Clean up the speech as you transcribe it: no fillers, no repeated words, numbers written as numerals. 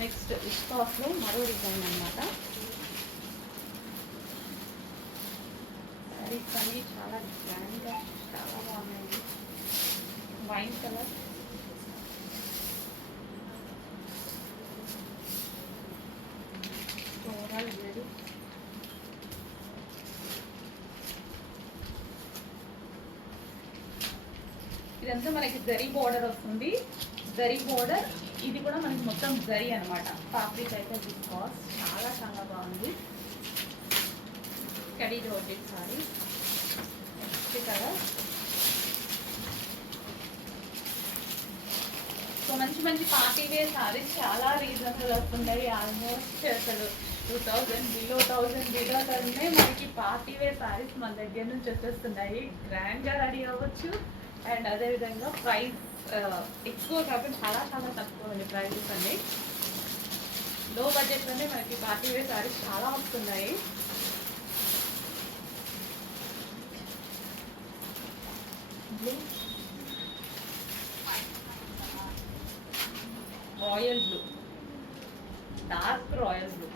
నెక్స్ట్ విస్కాస్లో మరో డిజైన్ అనమాట. శారీస్ అన్నీ చాలా గ్రాండ్గా చాలా బాగున్నాయి. వైన్ కలర్, ఫ్లోరల్ వేరు, ఇదంతా మనకి జరీ బోర్డర్ వస్తుంది. జరీ బోర్డర్ ఇది కూడా మనకి మొత్తం జరీ అనమాట. ఫ్యాబ్రిక్ అయితే విస్కాస్ చాలా చాలా బాగుంది. కడీ రోటెడ్ సారీ. Next colour. సో మంచి మంచి పార్టీ వేర్ సారీస్ చాలా రీజనబుల్ వస్తున్నాయి. ఆల్మోస్ట్ అసలు 2000 బిలో 1000 బిలోనే మనకి పార్టీ వేర్ సారీస్ మన దగ్గర నుంచి వచ్చేస్తున్నాయి. గ్రాండ్గా రెడీ అవ్వచ్చు. అండ్ అదేవిధంగా ప్రైస్ ఎక్కువ కాకుండా చాలా చాలా తక్కువ అండి ప్రైజెస్ అన్నీ. లో బడ్జెట్లోనే మనకి పార్టీ వేర్ సారీస్ చాలా వస్తున్నాయి. Blue, royal blue, dark royal blue.